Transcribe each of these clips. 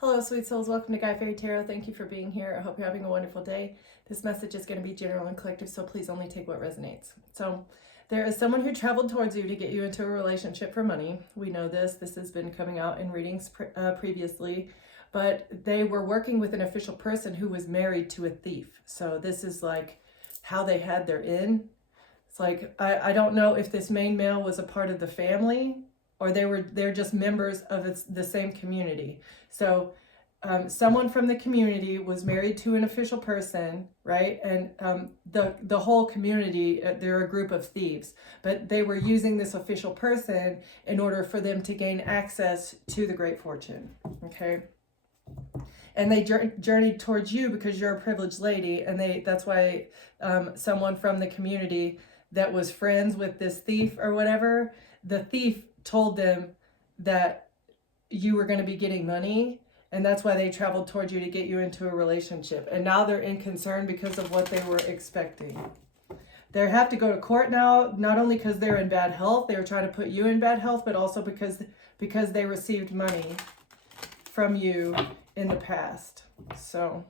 Hello, sweet souls. Welcome to Guy Fairy Tarot. Thank you for being here. I hope you're having a wonderful day. This message is going to be general and collective, so please only take what resonates. So, there is someone who traveled towards you to get you into a relationship for money. We know this. This has been coming out in readings previously. But they were working with an official person who was married to a thief. So, this is like how they had their in. It's like, I don't know if this main male was a part of the family or they're just members of the same community. So someone from the community was married to an official person, right? And the whole community, they're a group of thieves, but they were using this official person in order for them to gain access to the great fortune, okay? And they journeyed towards you because you're a privileged lady, and that's why someone from the community that was friends with this thief or whatever, the thief told them that you were going to be getting money, and that's why they traveled towards you to get you into a relationship. And now they're in concern because of what they were expecting. They have to go to court now, not only because they're in bad health, they were trying to put you in bad health, but also because they received money from you in the past. So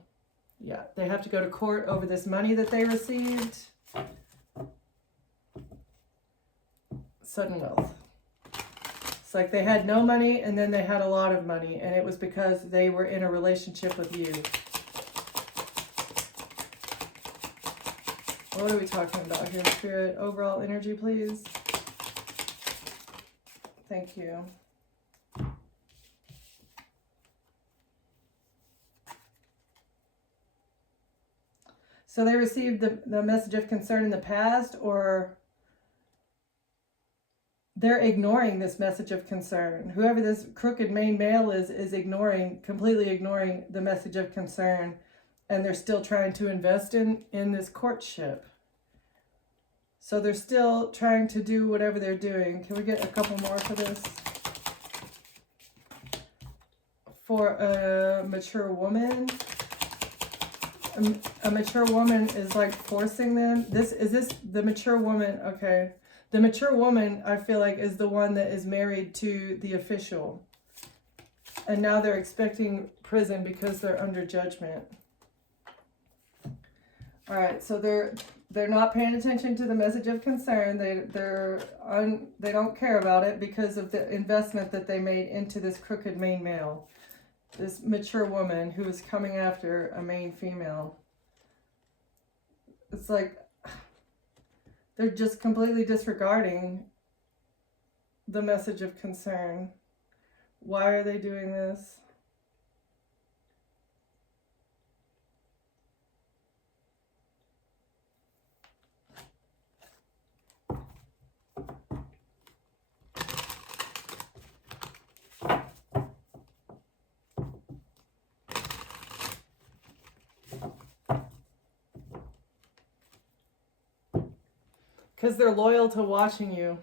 yeah, they have to go to court over this money that they received. Sudden wealth. It's like they had no money and then they had a lot of money, and it was because they were in a relationship with you. What are we talking about here, Spirit? Overall energy, please. Thank you. So they received the message of concern in the past, or they're ignoring this message of concern. Whoever this crooked main male is completely ignoring the message of concern, and they're still trying to invest in this courtship. So they're still trying to do whatever they're doing. Can we get a couple more for this? For a mature woman. A mature woman is like forcing them. Is this the mature woman? Okay. The mature woman, I feel like, is the one that is married to the official. And now they're expecting prison because they're under judgment. All right, so they're not paying attention to the message of concern. They don't care about it because of the investment that they made into this crooked main male. This mature woman who is coming after a main female. It's like they're just completely disregarding the message of concern. Why are they doing this? Because they're loyal to watching you.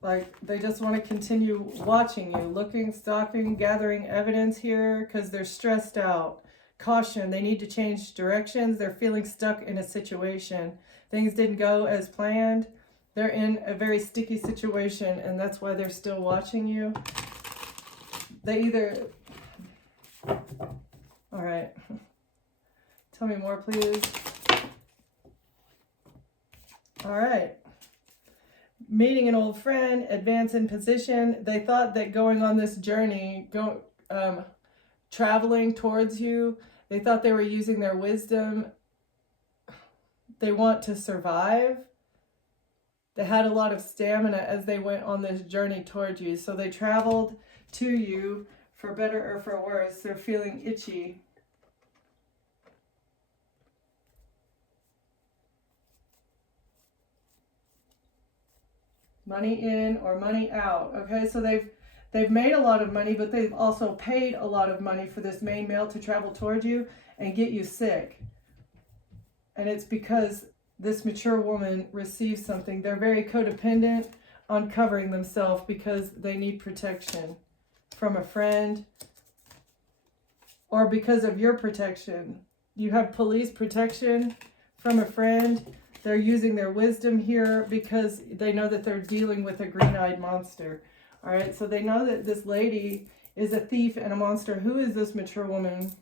Like, they just want to continue watching you. Looking, stalking, gathering evidence here because they're stressed out. Caution, they need to change directions. They're feeling stuck in a situation. Things didn't go as planned. They're in a very sticky situation, and that's why they're still watching you. They either... All right. Tell me more, please. All right. Meeting an old friend, advance in position. They thought that going on this journey, traveling towards you, they thought they were using their wisdom. They want to survive. They had a lot of stamina as they went on this journey towards you. So they traveled to you for better or for worse. They're feeling itchy. Money in or money out. Okay, so they've made a lot of money, but they've also paid a lot of money for this main male to travel toward you and get you sick. And it's because this mature woman receives something. They're very codependent on covering themselves because they need protection from a friend or because of your protection. You have police protection from a friend. They're using their wisdom here because they know that they're dealing with a green-eyed monster. All right, so they know that this lady is a thief and a monster. Who is this mature woman?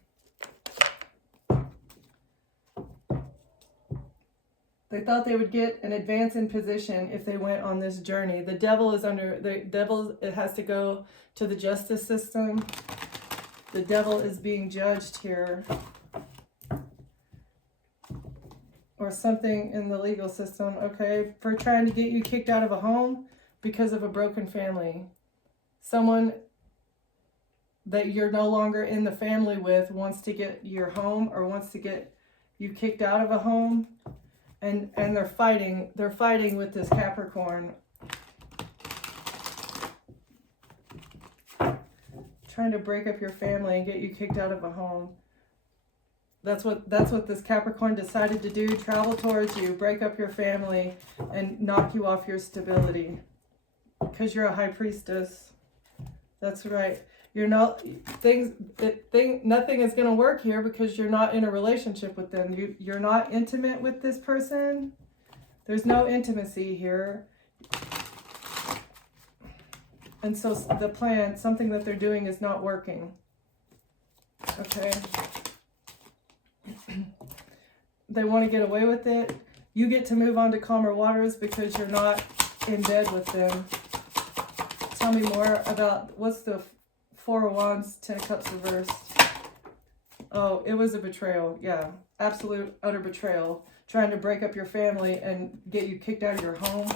They thought they would get an advance in position if they went on this journey. The devil it has to go to the justice system. The devil is being judged here. Or something in the legal system, okay, for trying to get you kicked out of a home because of a broken family. Someone that you're no longer in the family with wants to get your home or wants to get you kicked out of a home. And they're fighting with this Capricorn. Trying to break up your family and get you kicked out of a home. That's what this Capricorn decided to do. Travel towards you, break up your family, and knock you off your stability. Because you're a high priestess. That's right. You're not nothing is going to work here because you're not in a relationship with them. You're not intimate with this person. There's no intimacy here. And so the plan, something that they're doing is not working. Okay. They want to get away with it. You get to move on to calmer waters because you're not in bed with them. Tell me more about what's the Four of Wands, Ten of Cups reversed. Oh, it was a betrayal. Yeah, absolute, utter betrayal. Trying to break up your family and get you kicked out of your home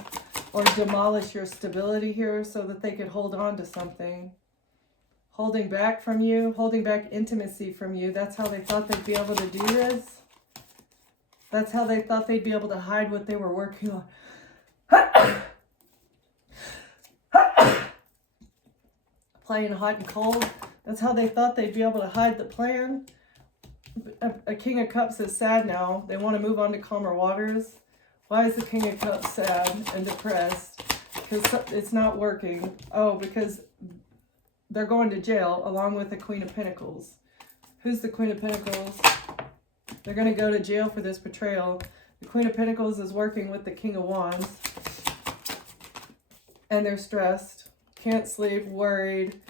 or demolish your stability here so that they could hold on to something. Holding back from you, holding back intimacy from you. That's how they thought they'd be able to do this. That's how they thought they'd be able to hide what they were working on. Playing hot and cold. That's how they thought they'd be able to hide the plan. A King of Cups is sad now. They want to move on to calmer waters. Why is the King of Cups sad and depressed? Because it's not working. Oh, because they're going to jail along with the Queen of Pentacles. Who's the Queen of Pentacles? They're going to go to jail for this betrayal. The Queen of Pentacles is working with the King of Wands. And they're stressed. Can't sleep, worried.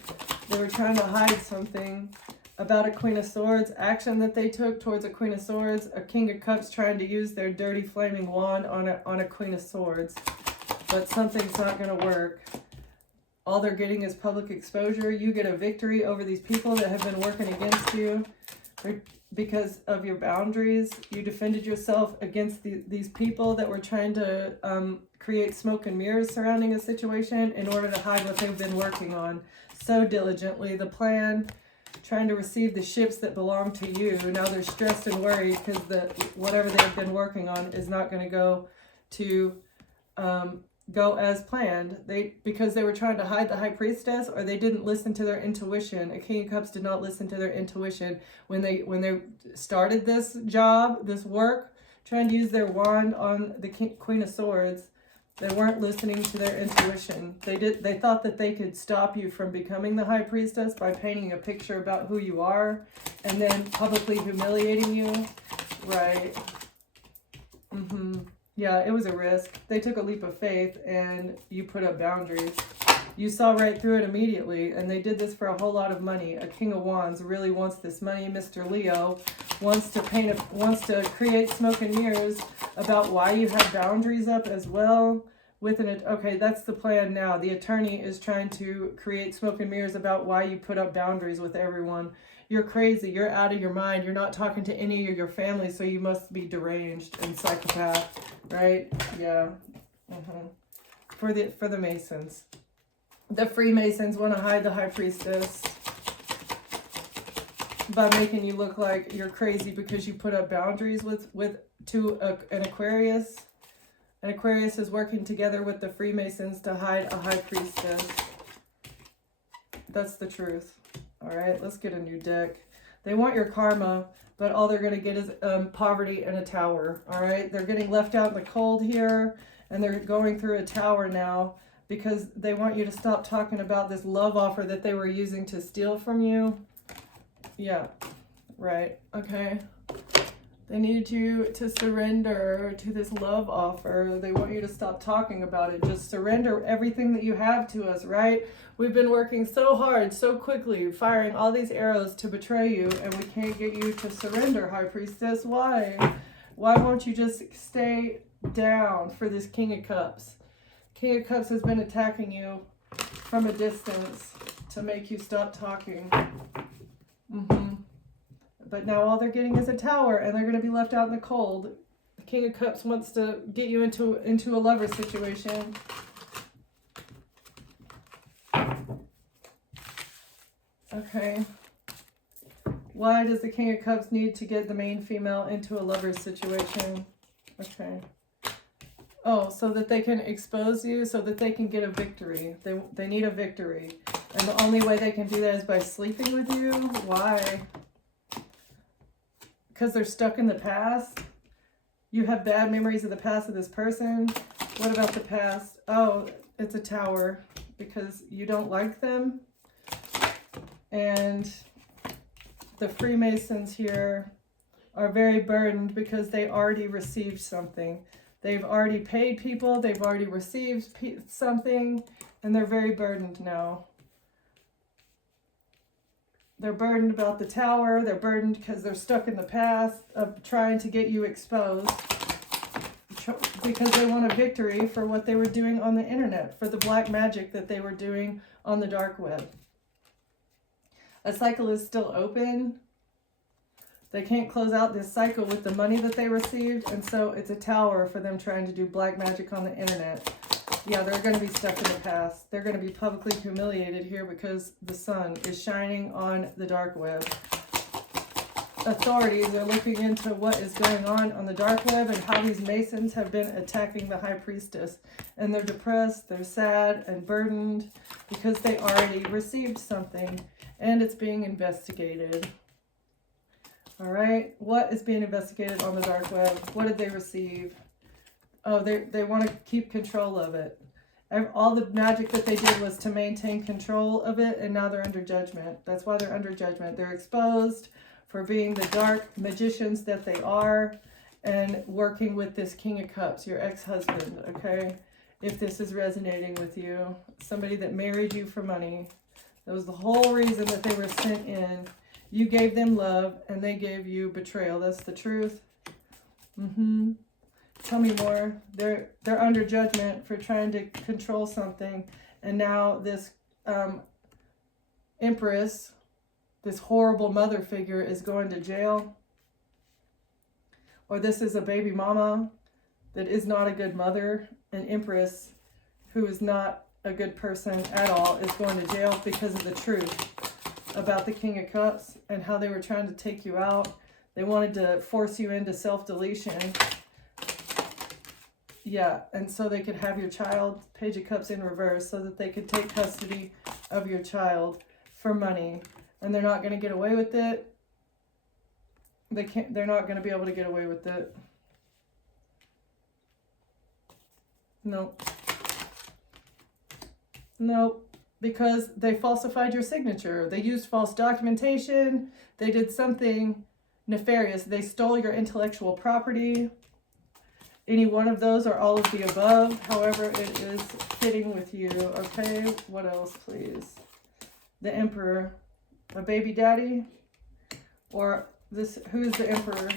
They were trying to hide something about a Queen of Swords. Action that they took towards a Queen of Swords. A King of Cups trying to use their dirty flaming wand on a Queen of Swords. But something's not going to work. All they're getting is public exposure. You get a victory over these people that have been working against you. Because of your boundaries, you defended yourself against these people that were trying to create smoke and mirrors surrounding a situation in order to hide what they've been working on so diligently. The plan, trying to receive the ships that belong to you. Now they're stressed and worried because whatever they've been working on is not going to go as planned. Because they were trying to hide the High Priestess, or they didn't listen to their intuition. A King of Cups did not listen to their intuition when they started this job, this work, trying to use their wand on the Queen of Swords. They weren't listening to their intuition. They thought that they could stop you from becoming the High Priestess by painting a picture about who you are and then publicly humiliating you. Right. Yeah, it was a risk. They took a leap of faith and you put up boundaries. You saw right through it immediately, and they did this for a whole lot of money. A King of Wands really wants this money. Mr. Leo wants to create smoke and mirrors about why you have boundaries up as well. Okay, that's the plan now. The attorney is trying to create smoke and mirrors about why you put up boundaries with everyone. You're crazy. You're out of your mind. You're not talking to any of your family, so you must be deranged and psychopath, right? Yeah. For the Masons. The Freemasons want to hide the High Priestess by making you look like you're crazy because you put up boundaries to an Aquarius. An Aquarius is working together with the Freemasons to hide a High Priestess. That's the truth. All right, let's get a new deck. They want your karma, but all they're going to get is poverty and a tower. All right, they're getting left out in the cold here, and they're going through a tower now because they want you to stop talking about this love offer that they were using to steal from you. Yeah, right. Okay. They need you to surrender to this love offer. They want you to stop talking about it. Just surrender everything that you have to us, right? We've been working so hard, so quickly, firing all these arrows to betray you, and we can't get you to surrender, High Priestess. Why? Why won't you just stay down for this King of Cups? King of Cups has been attacking you from a distance to make you stop talking. But now all they're getting is a tower, and they're going to be left out in the cold. The King of Cups wants to get you into a lover situation. Okay. Why does the King of Cups need to get the main female into a lover situation? Okay. Oh, so that they can expose you, so that they can get a victory. They need a victory. And the only way they can do that is by sleeping with you? Why? Because they're stuck in the past? You have bad memories of the past of this person? What about the past? Oh, it's a tower. Because you don't like them? And the Freemasons here are very burdened because they already received something. They've already paid people. They've already received something. And they're very burdened now. They're burdened about the tower. They're burdened because they're stuck in the past of trying to get you exposed. Because they want a victory for what they were doing on the internet. For the black magic that they were doing on the dark web. A cycle is still open. They can't close out this cycle with the money that they received. And so it's a tower for them trying to do black magic on the internet. Yeah, they're going to be stuck in the past. They're going to be publicly humiliated here because the sun is shining on the dark web. Authorities are looking into what is going on the dark web and how these Masons have been attacking the High Priestess. And they're depressed, they're sad and burdened because they already received something and it's being investigated. All right, what is being investigated on the dark web? What did they receive? Oh, they want to keep control of it. All the magic that they did was to maintain control of it, and now they're under judgment. That's why they're under judgment. They're exposed for being the dark magicians that they are and working with this King of Cups, your ex-husband, okay? If this is resonating with you, somebody that married you for money. That was the whole reason that they were sent in. You gave them love, and they gave you betrayal. That's the truth. Tell me more. They're under judgment for trying to control something. And now this Empress, this horrible mother figure, is going to jail. Or this is a baby mama that is not a good mother. An Empress who is not a good person at all is going to jail because of the truth about the King of Cups and how they were trying to take you out. They wanted to force you into self-deletion. Yeah, and so they could have your child, Page of Cups in reverse, so that they could take custody of your child for money. And they're not going to get away with it. They're not going to be able to get away with it. Nope. Nope. Because they falsified your signature. They used false documentation. They did something nefarious. They stole your intellectual property. Any one of those or all of the above, however it is fitting with you. Okay, what else, please? The Emperor. A baby daddy? Or this, who's the Emperor?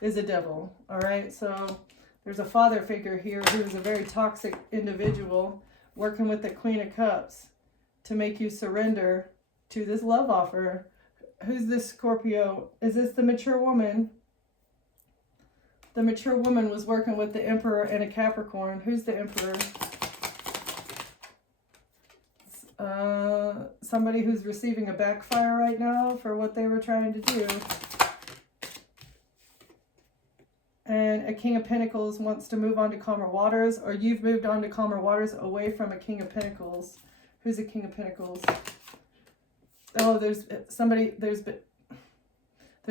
Is a devil. All right, so there's a father figure here who is a very toxic individual working with the Queen of Cups to make you surrender to this love offer. Who's this Scorpio? Is this the mature woman? The mature woman was working with the Emperor and a Capricorn. Who's the Emperor? Somebody who's receiving a backfire right now for what they were trying to do. And a King of Pentacles wants to move on to calmer waters, or you've moved on to calmer waters away from a King of Pentacles. Who's a King of Pentacles? Oh, there's somebody, there's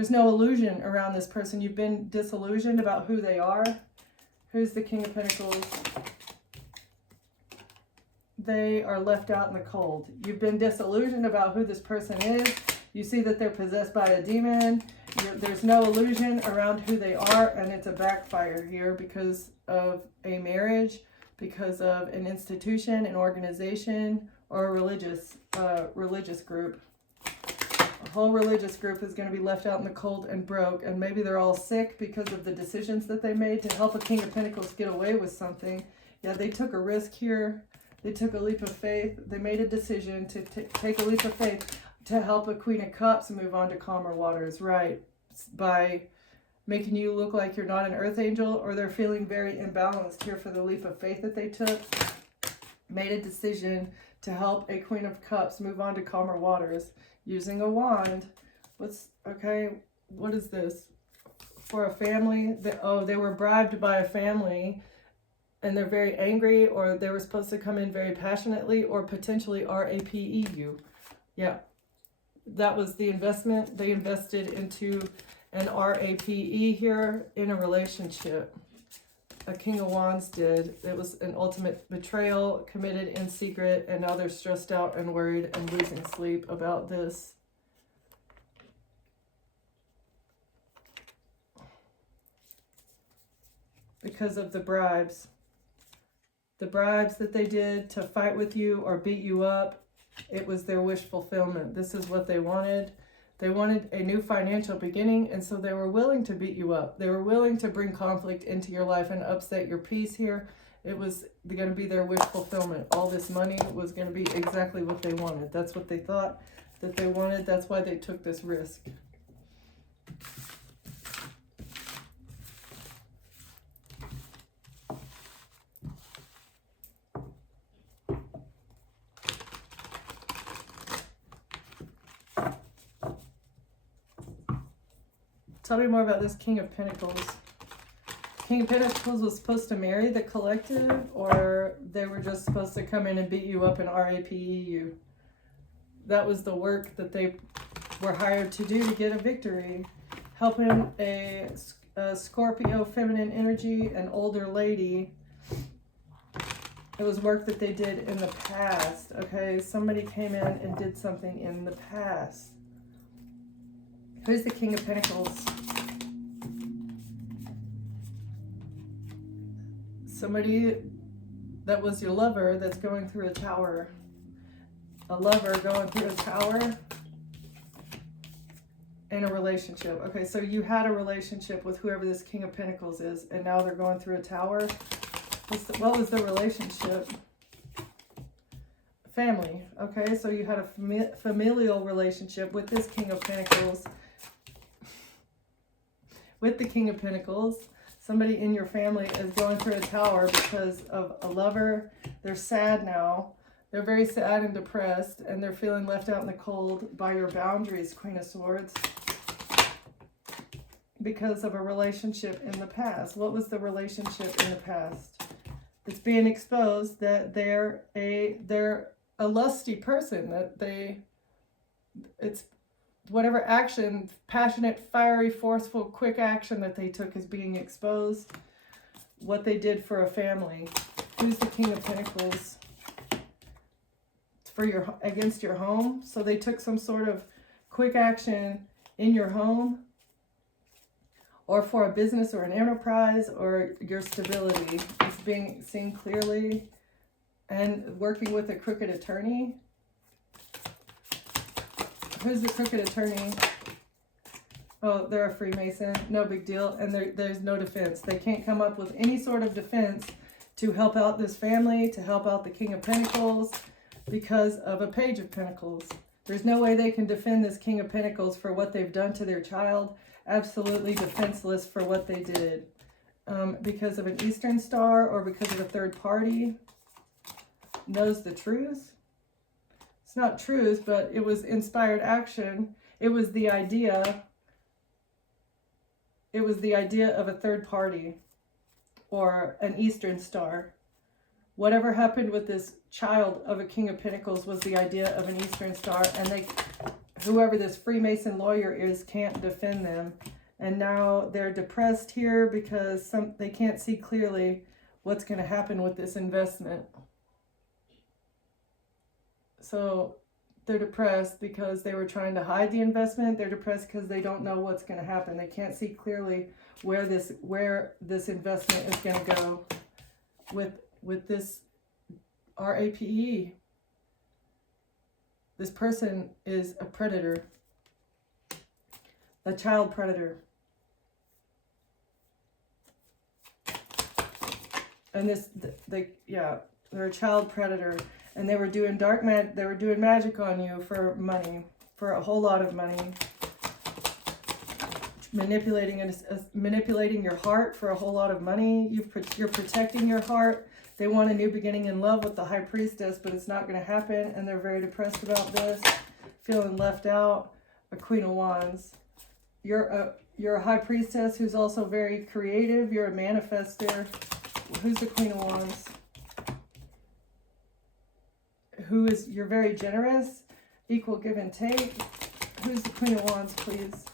no illusion around this person. You've been disillusioned about who they are. Who's the King of Pentacles? They are left out in the cold. You've been disillusioned about who this person is. You see that they're possessed by a demon. There's no illusion around who they are, and it's a backfire here because of a marriage, because of an institution, an organization, or a religious group. A whole religious group is going to be left out in the cold and broke, and maybe they're all sick because of the decisions that they made to help a King of Pentacles get away with something. Yeah, they took a risk here. They took a leap of faith. They made a decision to take a leap of faith to help a Queen of Cups move on to calmer waters, right? By making you look like you're not an earth angel, or they're feeling very imbalanced here for the leap of faith that they took. Made a decision to help a Queen of Cups move on to calmer waters using a wand. What is this? For a family, they were bribed by a family and they're very angry, or they were supposed to come in very passionately, or potentially RAPEU. Yeah, that was the investment. They invested into an RAPE here in a relationship. A King of Wands did. It was an ultimate betrayal committed in secret, and now they're stressed out and worried and losing sleep about this. Because of the bribes. The bribes that they did to fight with you or beat you up, it was their wish fulfillment. This is what they wanted. They wanted a new financial beginning, and so they were willing to beat you up. They were willing to bring conflict into your life and upset your peace here. It was going to be their wish fulfillment. All this money was going to be exactly what they wanted. That's what they thought that they wanted. That's why they took this risk. Tell me more about this King of Pentacles. King of Pentacles was supposed to marry the collective, or they were just supposed to come in and beat you up in RAPEU. That was the work that they were hired to do to get a victory. Helping a Scorpio feminine energy, an older lady. It was work that they did in the past. Okay, somebody came in and did something in the past. Who's the King of Pentacles? Somebody that was your lover that's going through a tower. A lover going through a tower in a relationship. Okay, so you had a relationship with whoever this King of Pentacles is, and now they're going through a tower. What was the relationship? Family. Okay, so you had a familial relationship with this King of Pentacles. With the King of Pentacles. Somebody in your family is going through a tower because of a lover. They're sad now. They're very sad and depressed, and they're feeling left out in the cold by your boundaries, Queen of Swords. Because of a relationship in the past. What was the relationship in the past? It's being exposed that they're a lusty person, that it's whatever action, passionate, fiery, forceful, quick action that they took is being exposed. What they did for a family. Who's the King of Pentacles? For against your home. So they took some sort of quick action in your home, or for a business or an enterprise, or your stability. It's being seen clearly. And working with a crooked attorney. Who's the crooked attorney? Oh, they're a Freemason. No big deal. And there's no defense. They can't come up with any sort of defense to help out this family, to help out the King of Pentacles, because of a Page of Pentacles. There's no way they can defend this King of Pentacles for what they've done to their child. Absolutely defenseless for what they did. Because of an Eastern Star, or because of a third party. Knows the truth. It's not truth, but it was inspired action. It was the idea. It was the idea of a third party or an Eastern Star. Whatever happened with this child of a King of Pentacles was the idea of an Eastern Star, and whoever this Freemason lawyer is can't defend them. And now they're depressed here because they can't see clearly what's going to happen with this investment. So They're depressed because they were trying to hide the investment. They're depressed because they don't know what's going to happen. They can't see clearly where this investment is going to go with this RAPE. This person is a predator, a child predator. And they're a child predator, and they were doing they were doing magic on you for money, for a whole lot of money. Manipulating your heart for a whole lot of money. You're protecting your heart. They want a new beginning in love with the High Priestess, but it's not going to happen, and they're very depressed about this, feeling left out. A Queen of Wands. You're a High Priestess who's also very creative. You're a manifester. Who's the Queen of Wands? You're very generous, equal give and take. Who's the Queen of Wands, please?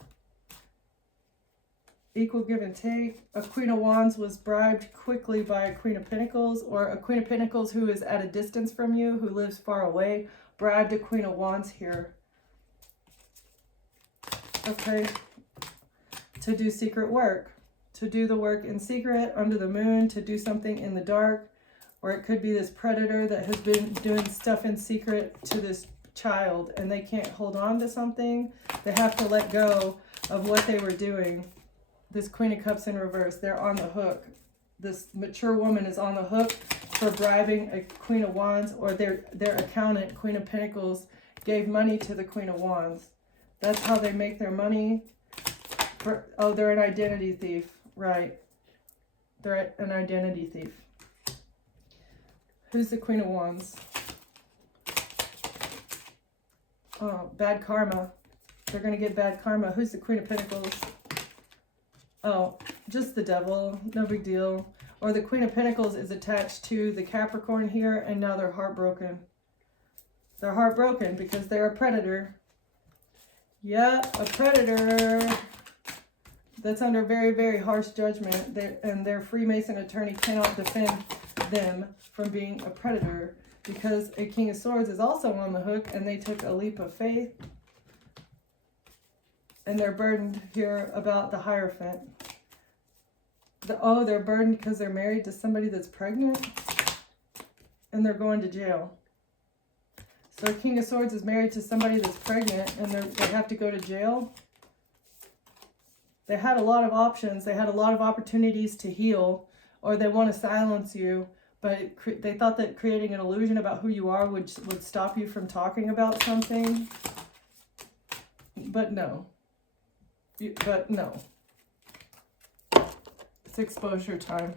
Equal give and take. A Queen of Wands was bribed quickly by a Queen of Pentacles, or a Queen of Pentacles who is at a distance from you, who lives far away, bribed a Queen of Wands here. Okay. To do secret work. To do the work in secret, under the moon, to do something in the dark. Or it could be this predator that has been doing stuff in secret to this child, and they can't hold on to something. They have to let go of what they were doing. This Queen of Cups in reverse, they're on the hook. This mature woman is on the hook for bribing a Queen of Wands, or their accountant, Queen of Pentacles, gave money to the Queen of Wands. That's how they make their money. They're an identity thief, right? They're an identity thief. Who's the Queen of Wands? Oh, bad karma. They're going to get bad karma. Who's the Queen of Pentacles? Oh, just the devil. No big deal. Or the Queen of Pentacles is attached to the Capricorn here, and now they're heartbroken. They're heartbroken because they're a predator. Yeah, a predator. That's under very, very harsh judgment. And their Freemason attorney cannot defend them from being a predator, because a King of Swords is also on the hook, and they took a leap of faith. And they're burdened here about the Hierophant. They're burdened because they're married to somebody that's pregnant, and they're going to jail. So a King of Swords is married to somebody that's pregnant, and they have to go to jail. They had a lot of options. They had a lot of opportunities to heal, or they want to silence you. But they thought that creating an illusion about who you are would stop you from talking about something. But no. It's exposure time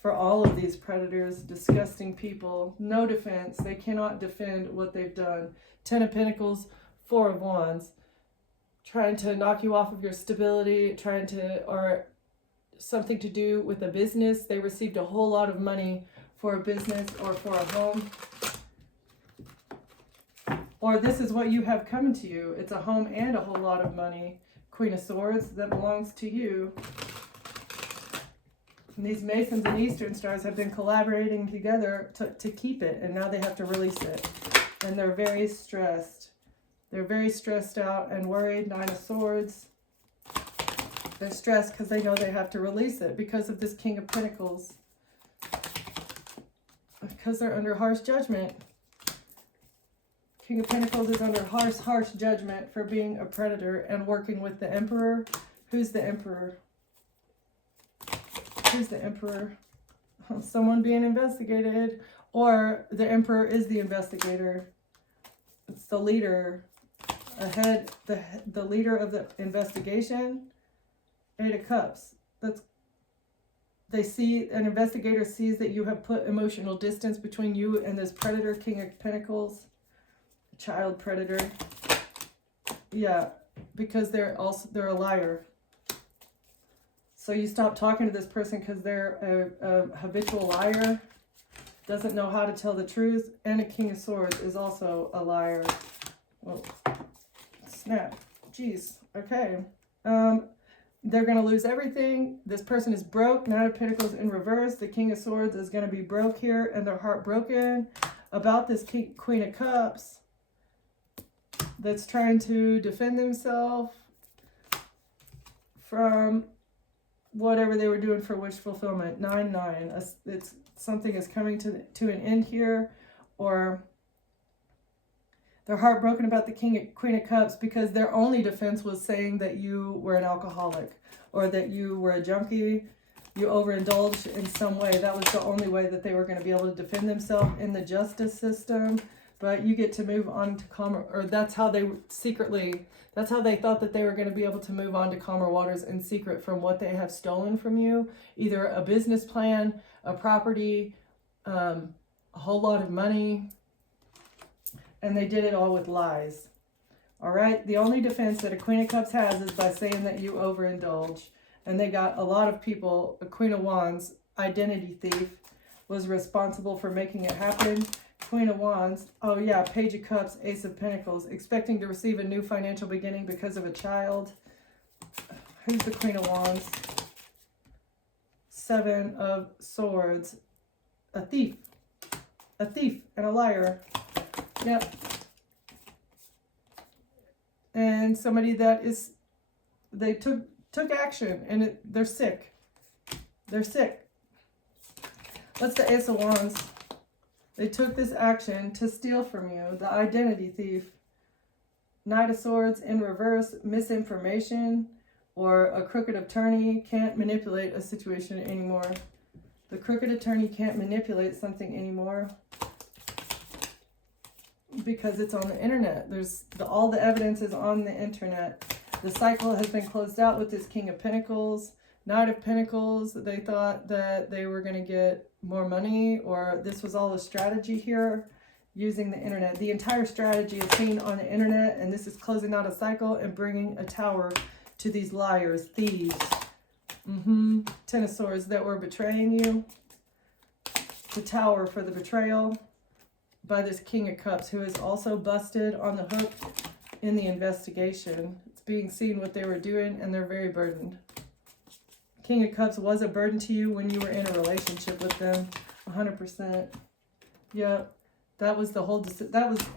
for all of these predators, disgusting people. No defense. They cannot defend what they've done. 10 of Pentacles, 4 of Wands. Trying to knock you off of your stability, or something to do with a business. They received a whole lot of money for a business or for a home. Or this is what you have coming to you. It's a home and a whole lot of money. Queen of Swords, that belongs to you. And these Masons and Eastern Stars have been collaborating together to keep it, and now they have to release it. And they're very stressed. They're very stressed out and worried. 9 of Swords. They're stressed because they know they have to release it because of this King of Pentacles. Because they're under harsh judgment. King of Pentacles is under harsh judgment for being a predator and working with the Emperor. Who's the Emperor? Who's the Emperor? Someone being investigated, or the Emperor is the investigator. It's the leader. The leader of the investigation. 8 of Cups. An investigator sees that you have put emotional distance between you and this predator, King of Pentacles, child predator. Yeah, because they're a liar. So you stop talking to this person because they're a habitual liar, doesn't know how to tell the truth, and a King of Swords is also a liar. Well, snap. Jeez. Okay. They're going to lose everything. This person is broke. 9 of Pentacles in reverse. The King of Swords is going to be broke here, and they're heartbroken about this Queen of Cups. that's trying to defend themselves from whatever they were doing for wish fulfillment. 9-9. It's something is coming to an end here, or they're heartbroken about the Queen of Cups because their only defense was saying that you were an alcoholic or that you were a junkie, you overindulged in some way. That was the only way that they were going to be able to defend themselves in the justice system. But you get to move on to calmer, or that's how they thought that they were going to be able to move on to calmer waters in secret from what they have stolen from you. Either a business plan, a property, a whole lot of money. And they did it all with lies. All right? The only defense that a Queen of Cups has is by saying that you overindulge. And they got a lot of people. A Queen of Wands, identity thief, was responsible for making it happen. Queen of Wands, oh yeah, Page of Cups, Ace of Pentacles, expecting to receive a new financial beginning because of a child. Who's the Queen of Wands? Seven of Swords, a thief and a liar. Yep. And somebody that is, they took action, and they're sick. They're sick. What's the Ace of Wands? They took this action to steal from you. The identity thief. Knight of Swords in reverse, misinformation, or a crooked attorney can't manipulate a situation anymore. The crooked attorney can't manipulate something anymore because it's on the internet. All the evidence is on the internet. The cycle has been closed out with this King of Pentacles. Knight of Pentacles, they thought that they were going to get more money, or this was all a strategy here using the internet. The entire strategy is seen on the internet, and this is closing out a cycle and bringing a tower to these liars, thieves. Ten of Swords that were betraying you. The tower for the betrayal by this King of Cups, who is also busted on the hook in the investigation. It's being seen what they were doing, and they're very burdened. King of Cups was a burden to you when you were in a relationship with them, 100%. Yep, that was the whole,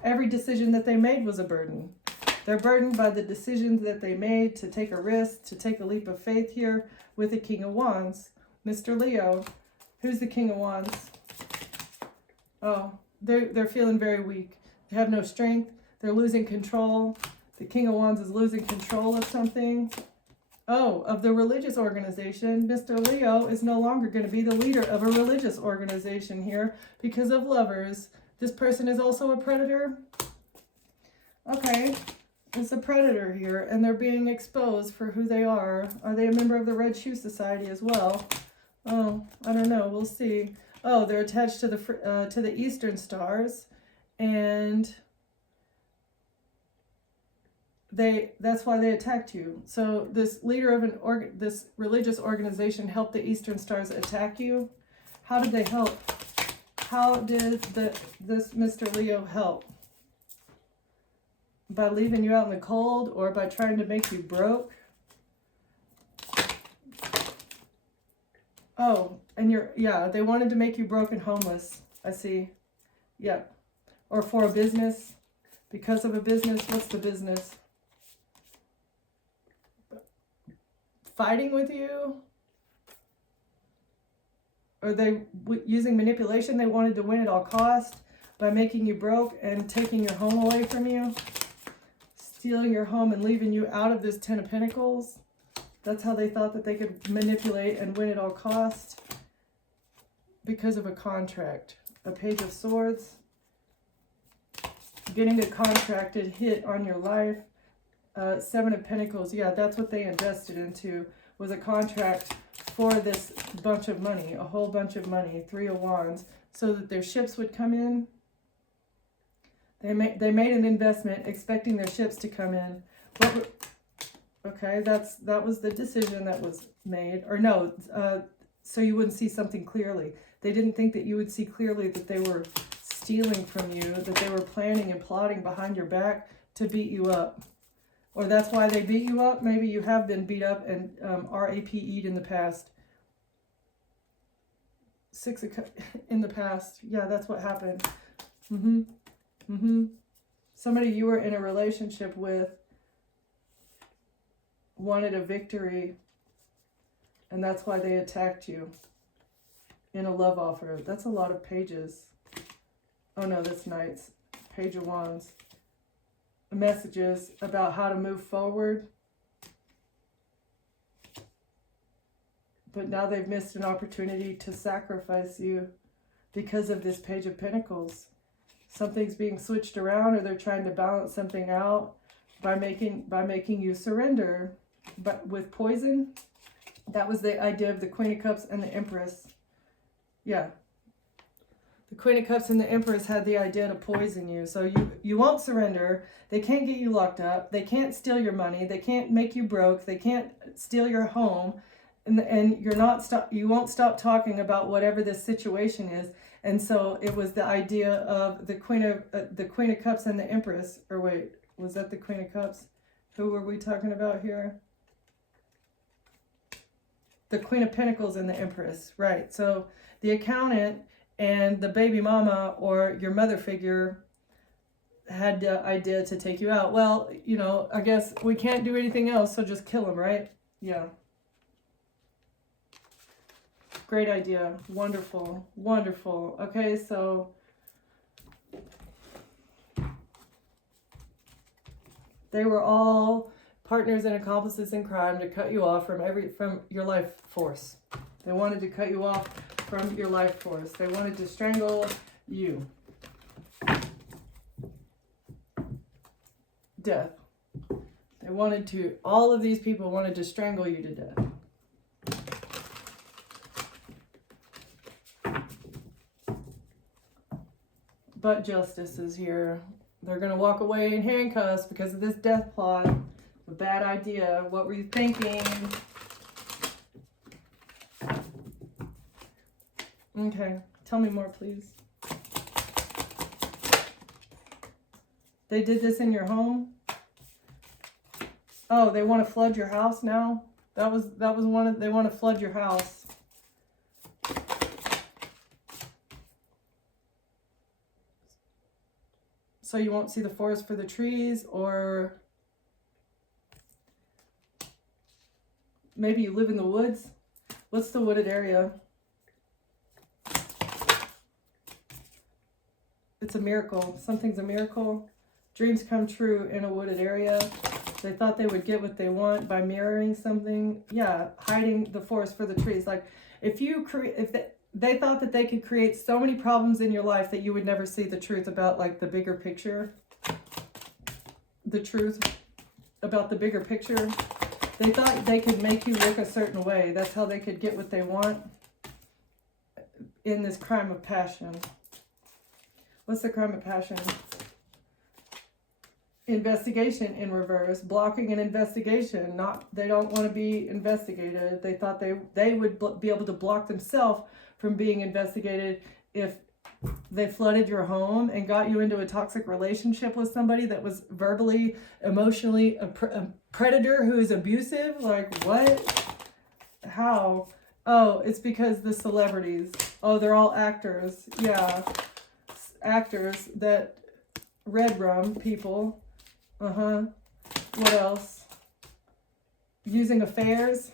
every decision that they made was a burden. They're burdened by the decisions that they made to take a risk, to take a leap of faith here with the King of Wands. Mr. Leo, who's the King of Wands? Oh, they're feeling very weak. They have no strength. They're losing control. The King of Wands is losing control of something. Oh, of the religious organization. Mr. Leo is no longer going to be the leader of a religious organization here because of Lovers. This person is also a predator. Okay, it's a predator here, and they're being exposed for who they are. Are they a member of the Red Shoe Society as well? Oh, I don't know. We'll see. Oh, they're attached to the Eastern Stars, and that's why they attacked you. So this leader of this religious organization helped the Eastern Stars attack you. How did they help? How did this Mr. Leo help? By leaving you out in the cold, or by trying to make you broke? Oh, and they wanted to make you broke and homeless. I see. Yep. Or for a business. Because of a business. What's the business? Fighting with you? Or they using manipulation? They wanted to win at all costs by making you broke and taking your home away from you, stealing your home and leaving you out of this Ten of Pentacles. That's how they thought that they could manipulate and win at all costs, because of a contract. A Page of Swords, getting a contracted hit on your life. Seven of Pentacles, yeah, that's what they invested into, was a contract for this bunch of money, a whole bunch of money. Three of Wands, so that their ships would come in. They made an investment expecting their ships to come in. Okay, that was the decision that was made. Or no, so you wouldn't see something clearly. They didn't think that you would see clearly that they were stealing from you, that they were planning and plotting behind your back to beat you up. Or that's why they beat you up. Maybe you have been beat up and RAPE'd in the past. In the past. Yeah, that's what happened. somebody you were in a relationship with wanted a victory, and that's why they attacked you in a love offer. That's a lot of pages. Oh no, that's Knights. Page of Wands. Messages about how to move forward. But now they've missed an opportunity to sacrifice you because of this Page of Pentacles. Something's being switched around, or they're trying to balance something out by making you surrender. But with poison, that was the idea of the Queen of Cups and the Empress. Yeah. The Queen of Cups and the Empress had the idea to poison you. So you won't surrender. They can't get you locked up. They can't steal your money. They can't make you broke. They can't steal your home. And you won't stop talking about whatever this situation is. And so it was the idea of the Queen of Cups and the Empress. Or wait, was that the Queen of Cups? Who were we talking about here? The Queen of Pentacles and the Empress, right? So the accountant and the baby mama or your mother figure had the idea to take you out. Well, you know, I guess we can't do anything else, so just kill him, right? Yeah. Great idea. Wonderful. Wonderful. Okay, so they were all partners and accomplices in crime to cut you off from your life force. They wanted to cut you off from your life force. They wanted to strangle you. Death. All of these people wanted to strangle you to death. But justice is here. They're going to walk away in handcuffs because of this death plot. A bad idea. What were you thinking? Okay, tell me more, please. They did this in your home? Oh, they want to flood your house now? That was one of, they want to flood your house. So you won't see the forest for the trees, or maybe you live in the woods. What's the wooded area? It's a miracle. Something's a miracle. Dreams come true in a wooded area. They thought they would get what they want by mirroring something. Yeah, hiding the forest for the trees. Like they thought that they could create so many problems in your life that you would never see the truth about, like, the bigger picture. The truth about the bigger picture. They thought they could make you look a certain way. That's how they could get what they want in this crime of passion. What's the crime of passion? Investigation in reverse. Blocking an investigation. They don't want to be investigated. They thought they would be able to block themselves from being investigated if they flooded your home and got you into a toxic relationship with somebody that was verbally, emotionally a predator who is abusive. Like, what? How? Oh, it's because the celebrities. Oh, they're all actors. Yeah. Actors that red rum people. What else? Using affairs.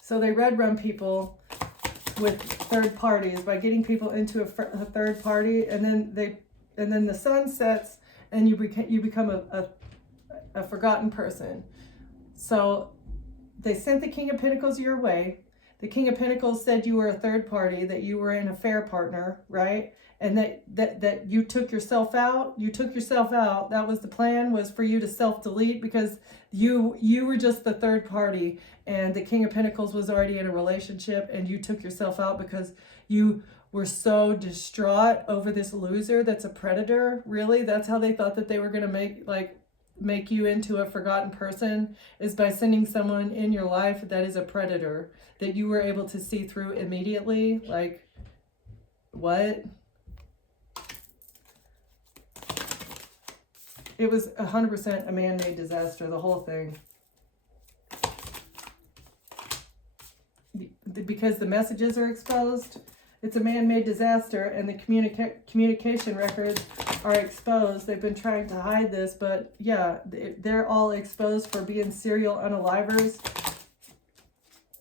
So they red rum people with third parties by getting people into a third party, and then the sun sets and you become a forgotten person. So they sent the King of Pentacles your way. The King of Pentacles said you were a third party, that you were an affair partner, right? And that you took yourself out. You took yourself out. That was the plan, was for you to self-delete, because you were just the third party, and the King of Pentacles was already in a relationship, and you took yourself out because you were so distraught over this loser that's a predator. Really? That's how they thought that they were going to make you into a forgotten person, is by sending someone in your life that is a predator, that you were able to see through immediately. Like, what? It was 100% a man-made disaster, the whole thing. Because the messages are exposed. It's a man-made disaster, and the communication records are exposed. They've been trying to hide this, but yeah, they're all exposed for being serial unalivers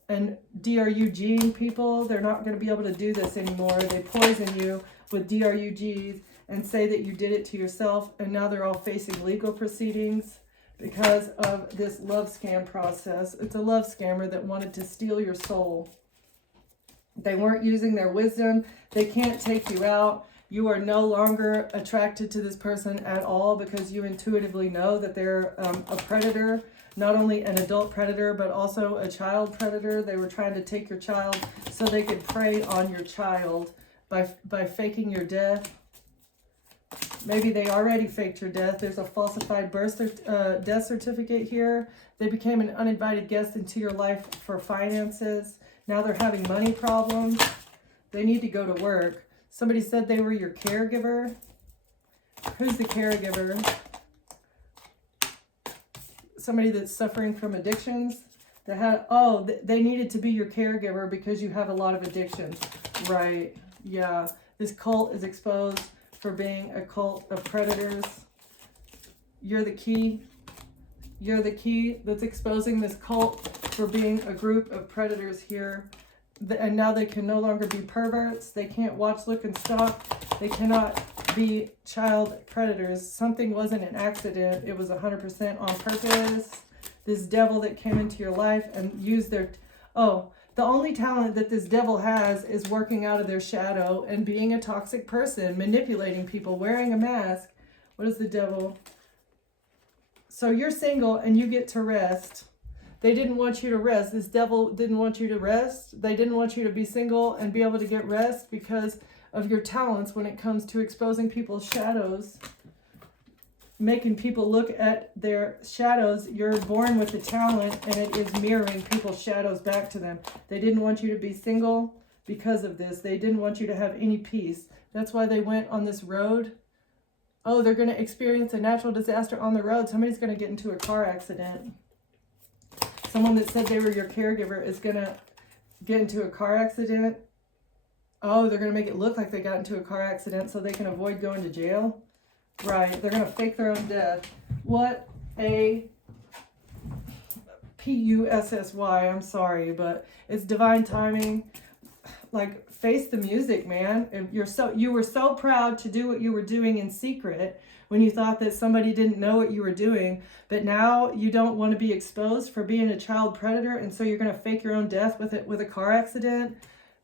and DRUGing people. They're not going to be able to do this anymore. They poison you with DRUGs and say that you did it to yourself, and now they're all facing legal proceedings because of this love scam process. It's a love scammer that wanted to steal your soul. They weren't using their wisdom. They can't take you out. You are no longer attracted to this person at all because you intuitively know that they're a predator, not only an adult predator, but also a child predator. They were trying to take your child so they could prey on your child by faking your death. Maybe they already faked your death. There's a falsified death certificate here. They became an uninvited guest into your life for finances. Now they're having money problems. They need to go to work. Somebody said they were your caregiver. Who's the caregiver? Somebody that's suffering from addictions. They needed to be your caregiver because you have a lot of addictions. Right, yeah. This cult is exposed for being a cult of predators. You're the key. You're the key that's exposing this cult for being a group of predators here. And now they can no longer be perverts. They can't watch, look, and stop. They cannot be child predators. Something wasn't an accident. It was 100% on purpose. This devil that came into your life and used their... The only talent that this devil has is working out of their shadow and being a toxic person, manipulating people, wearing a mask. What is the devil? So you're single and you get to rest. They didn't want you to rest. This devil didn't want you to rest. They didn't want you to be single and be able to get rest because of your talents when it comes to exposing people's shadows, making people look at their shadows. You're born with the talent, and it is mirroring people's shadows back to them. They didn't want you to be single because of this. They didn't want you to have any peace. That's why they went on this road. Oh, they're going to experience a natural disaster on the road. Somebody's going to get into a car accident. Someone that said they were your caregiver is going to get into a car accident. Oh, they're going to make it look like they got into a car accident so they can avoid going to jail. Right, they're going to fake their own death. What a Pussy. I'm sorry, but it's divine timing. Like, face the music, man. If you were so proud to do what you were doing in secret when you thought that somebody didn't know what you were doing, but now you don't want to be exposed for being a child predator, and so you're going to fake your own death with a car accident.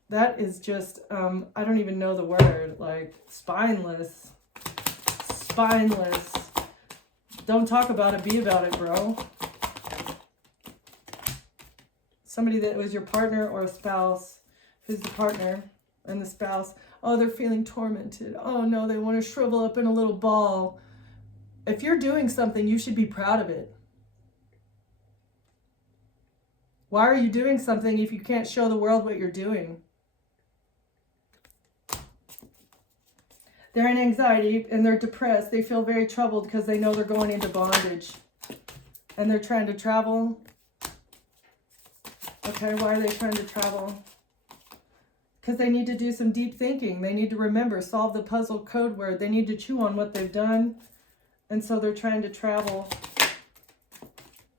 That is just I don't even know the word. Like, spineless. Don't talk about it, be about it, bro. Somebody that was your partner or a spouse. Who's the partner and the spouse? Oh, they're feeling tormented. Oh no, they want to shrivel up in a little ball. If you're doing something, you should be proud of it. Why are you doing something if you can't show the world what you're doing? They're in anxiety and they're depressed. They feel very troubled because they know they're going into bondage. And they're trying to travel. Okay, why are they trying to travel? Because they need to do some deep thinking. They need to remember, solve the puzzle code word. They need to chew on what they've done. And so they're trying to travel.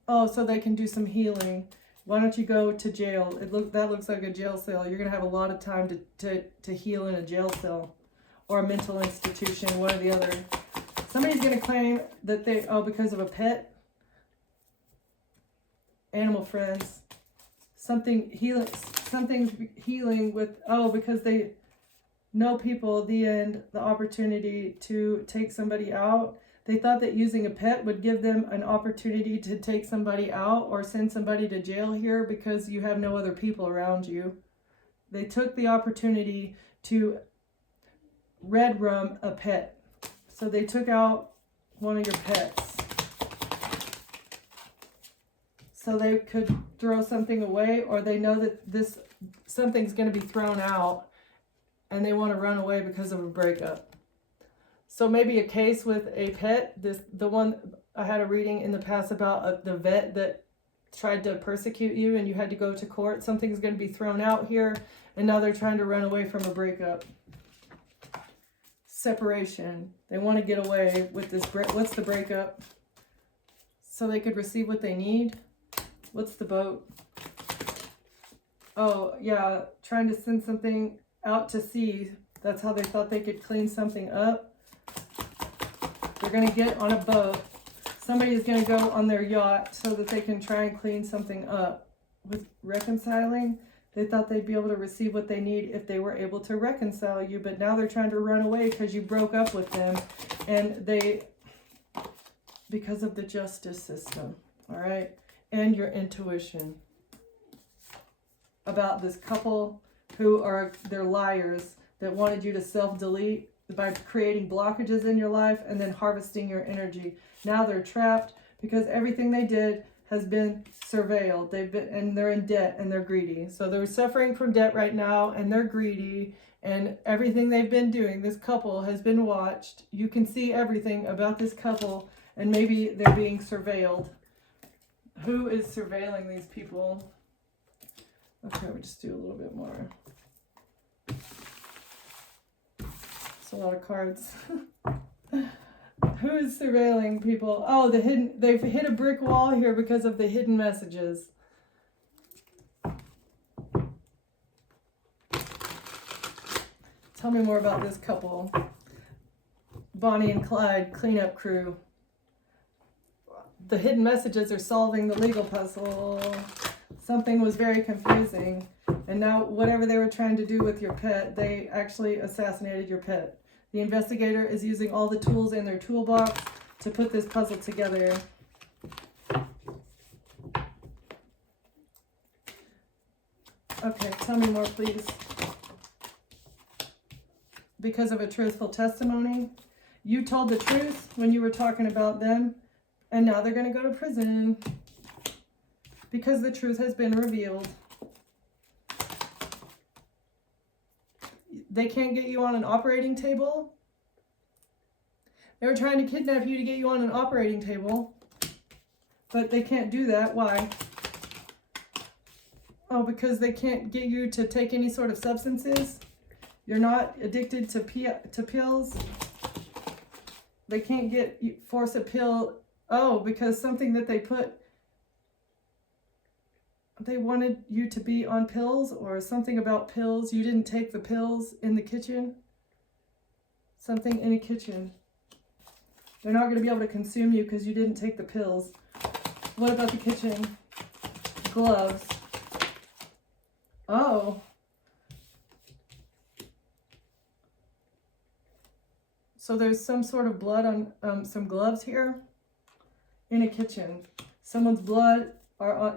Oh, so they can do some healing. Why don't you go to jail? That looks like a jail cell. You're going to have a lot of time to heal in a jail cell. Or a mental institution, one or the other. Somebody's going to claim that because of a pet. Animal friends. Something's healing with, because they know people, the opportunity to take somebody out. They thought that using a pet would give them an opportunity to take somebody out or send somebody to jail here because you have no other people around you. They took the opportunity to red rum a pet. So they took out one of your pets. So they could throw something away, or they know that something's going to be thrown out and they want to run away because of a breakup. So maybe a case with a pet. The one I had a reading in the past about the vet that tried to persecute you and you had to go to court. Something's going to be thrown out here, and now they're trying to run away from a breakup. Separation. They want to get away with this what's the breakup? So they could receive what they need. What's the boat? Oh, yeah, trying to send something out to sea. That's how they thought they could clean something up. They're going to get on a boat. Somebody is going to go on their yacht so that they can try and clean something up. With reconciling, they thought they'd be able to receive what they need if they were able to reconcile you, but now they're trying to run away because you broke up with them, and because of the justice system, all right, and your intuition about this couple who they're liars that wanted you to self-delete by creating blockages in your life and then harvesting your energy. Now they're trapped because everything they did has been surveilled. They're in debt and they're greedy. So they're suffering from debt right now and they're greedy, and everything they've been doing, this couple has been watched. You can see everything about this couple, and maybe they're being surveilled. Who is surveilling these people? Okay, we'll just do a little bit more. It's a lot of cards. Who is surveilling people? Oh, they've hit a brick wall here because of the hidden messages. Tell me more about this couple. Bonnie and Clyde, cleanup crew. The hidden messages are solving the legal puzzle. Something was very confusing. And now whatever they were trying to do with your pet, they actually assassinated your pet. The investigator is using all the tools in their toolbox to put this puzzle together. Okay, tell me more, please. Because of a truthful testimony. You told the truth when you were talking about them, and now they're going to go to prison because the truth has been revealed. They can't get you on an operating table. They were trying to kidnap you to get you on an operating table, but they can't do that. Why? Oh, because they can't get you to take any sort of substances. You're not addicted to pills. They can't force a pill. Oh, because something that they wanted you to be on pills, or something about pills. You didn't take the pills in the kitchen. Something in a kitchen. They're not going to be able to consume you because you didn't take the pills. What about the kitchen? Gloves. Oh. So there's some sort of blood on some gloves here in a kitchen. Someone's blood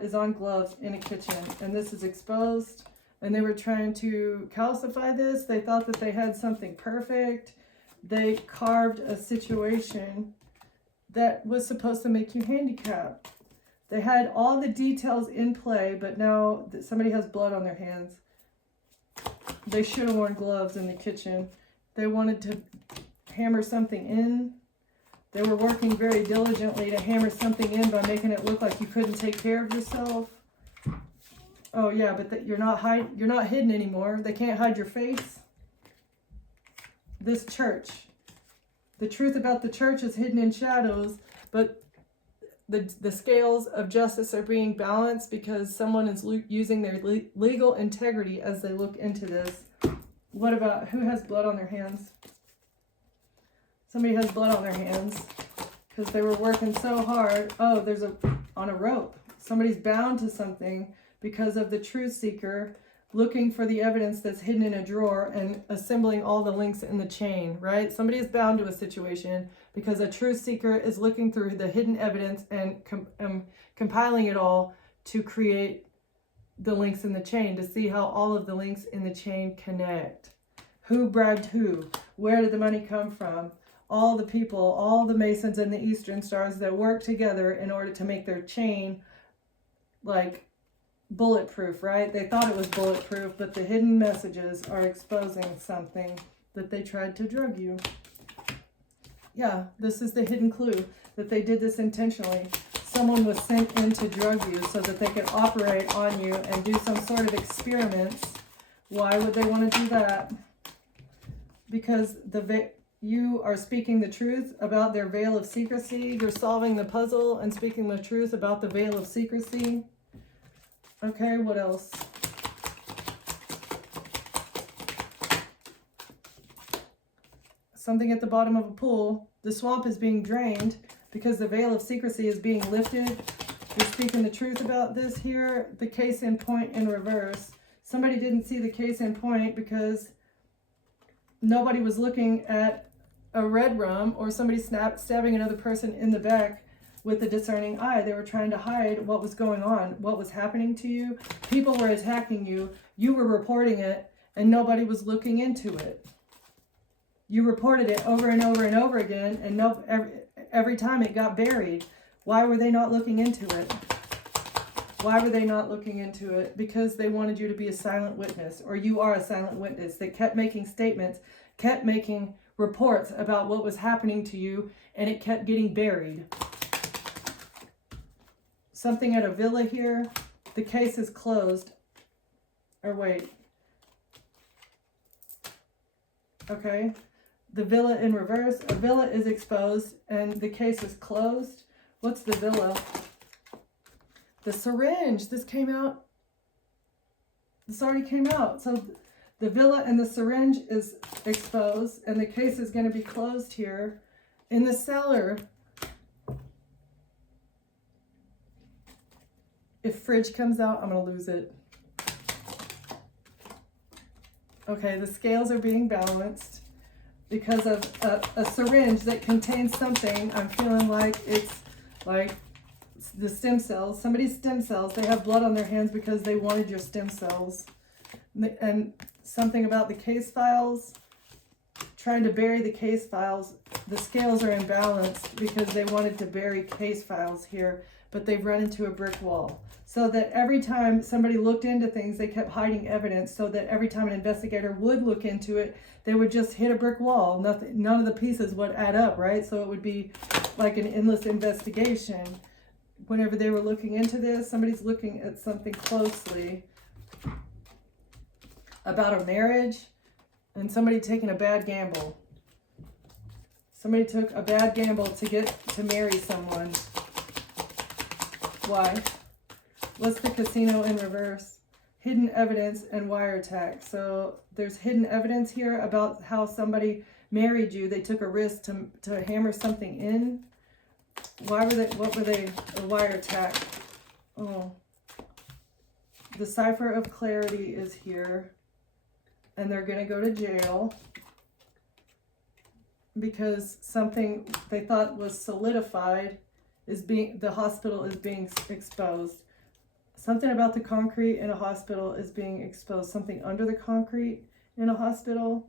is on gloves in a kitchen, and this is exposed, and they were trying to calcify this. They thought that they had something perfect. They carved a situation that was supposed to make you handicapped. They had all the details in play, but now somebody has blood on their hands. They should have worn gloves in the kitchen. They wanted to hammer something in. They were working very diligently to hammer something in by making it look like you couldn't take care of yourself. Oh yeah, but you're not hidden anymore. They can't hide your face. This church. The truth about the church is hidden in shadows, but the scales of justice are being balanced because someone is using their legal integrity as they look into this. What about who has blood on their hands? Somebody has blood on their hands because they were working so hard. Oh, there's on a rope. Somebody's bound to something because of the truth seeker looking for the evidence that's hidden in a drawer and assembling all the links in the chain, right? Somebody is bound to a situation because a truth seeker is looking through the hidden evidence and compiling it all to create the links in the chain, to see how all of the links in the chain connect. Who bribed who? Where did the money come from? All the people, all the Masons and the Eastern Stars that work together in order to make their chain like bulletproof, right? They thought it was bulletproof, but the hidden messages are exposing something that they tried to drug you. Yeah, this is the hidden clue that they did this intentionally. someone was sent in to drug you so that they could operate on you and do some sort of experiments. Why would they want to do that? Because you are speaking the truth about their veil of secrecy. You're solving the puzzle and speaking the truth about the veil of secrecy. Okay, what else? Something at the bottom of a pool. The swamp is being drained because the veil of secrecy is being lifted. You're speaking the truth about this here. The case in point in reverse. Somebody didn't see the case in point because nobody was looking at a red rum or somebody stabbing another person in the back with a discerning eye. They were trying to hide what was going on, what was happening to you. People were attacking you. You were reporting it, and nobody was looking into it. You reported it over and over and over again, and every time it got buried. Why were they not looking into it? Why were they not looking into it? Because they wanted you to be a silent witness, or you are a silent witness. They kept making statements, kept making reports about what was happening to you, and it kept getting buried. Something at a villa here. The case is closed. Or wait. Okay. The villa in reverse. A villa is exposed and the case is closed. What's the villa? The syringe. This came out. This already came out. So the villa and the syringe is exposed and the case is going to be closed here. In the cellar. If fridge comes out, I'm going to lose it. Okay, the scales are being balanced because of a syringe that contains something. I'm feeling like it's like the stem cells. Somebody's stem cells. They have blood on their hands because they wanted your stem cells. And something about the case files, trying to bury the case files. The scales are imbalanced because they wanted to bury case files here, but they've run into a brick wall. So that every time somebody looked into things, they kept hiding evidence so that every time an investigator would look into it, they would just hit a brick wall. None of the pieces would add up, right? So it would be like an endless investigation. Whenever they were looking into this, somebody's looking at something closely about a marriage and somebody taking a bad gamble. Somebody took a bad gamble to get to marry someone. Why? What's the casino in reverse? Hidden evidence and wiretap. So there's hidden evidence here about how somebody married you. They took a risk to hammer something in. Why were they, what were they, a wiretap? Oh. The cipher of clarity is here. And they're going to go to jail because something they thought was solidified the hospital is being exposed. Something about the concrete in a hospital is being exposed. Something under the concrete in a hospital.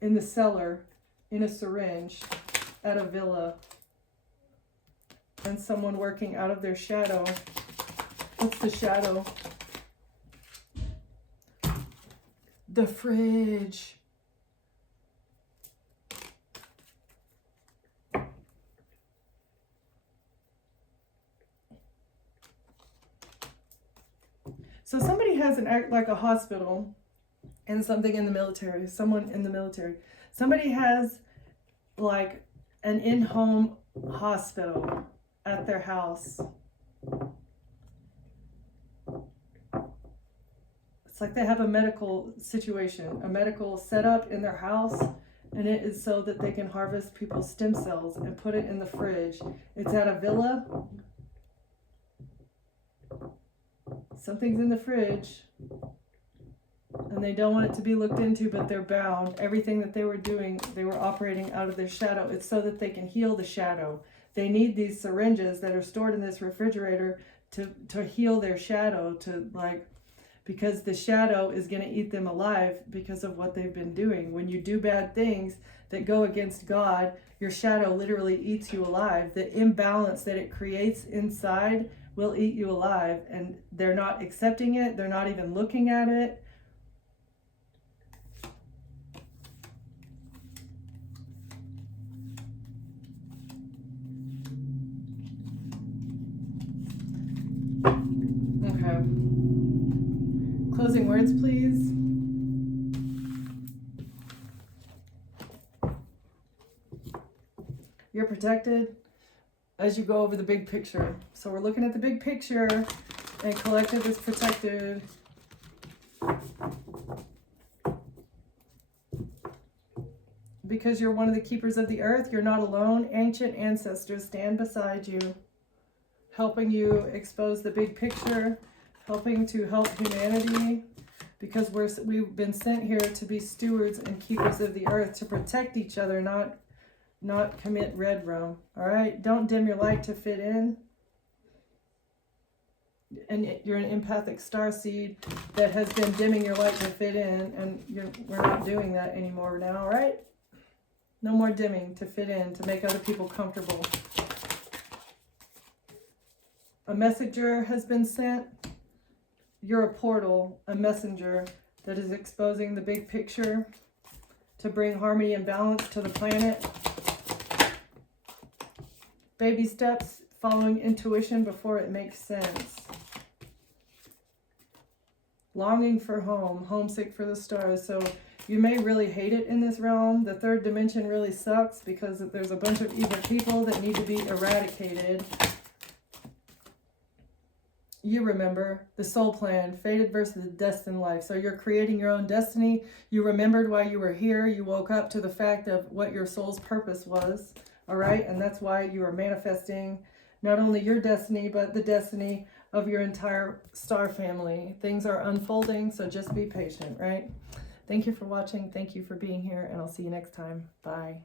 In the cellar. In a syringe. At a villa. And someone working out of their shadow. What's the shadow? The fridge. So somebody has an act like a hospital and something in the military, someone in the military. Somebody has like an in-home hospital at their house. It's like they have a medical situation, a medical setup in their house, and it is so that they can harvest people's stem cells and put it in the fridge. It's at a villa. Something's in the fridge and they don't want it to be looked into, but they're bound. Everything that they were doing, they were operating out of their shadow. It's so that they can heal the shadow. They need these syringes that are stored in this refrigerator to heal their shadow, because the shadow is going to eat them alive because of what they've been doing. When you do bad things that go against God, your shadow literally eats you alive. The imbalance that it creates inside will eat you alive, and they're not accepting it. They're not even looking at it. Closing words, please. You're protected as you go over the big picture. So we're looking at the big picture, and collective is protected. Because you're one of the keepers of the earth, you're not alone. Ancient ancestors stand beside you, helping you expose the big picture, helping to help humanity, because we've been sent here to be stewards and keepers of the earth, to protect each other, not commit red rum. All right, don't dim your light to fit in. And you're an empathic starseed that has been dimming your light to fit in, and we're not doing that anymore now. All right, no more dimming to fit in, to make other people comfortable. A messenger has been sent. You're a portal, a messenger that is exposing the big picture to bring harmony and balance to the planet. Baby steps, following intuition before it makes sense. Longing for home, homesick for the stars. So you may really hate it in this realm. The third dimension really sucks because there's a bunch of evil people that need to be eradicated. You remember the soul plan, fated versus destined life. So you're creating your own destiny. You remembered why you were here. You woke up to the fact of what your soul's purpose was. All right. And that's why you are manifesting not only your destiny, but the destiny of your entire star family. Things are unfolding. So just be patient, right? Thank you for watching. Thank you for being here. And I'll see you next time. Bye.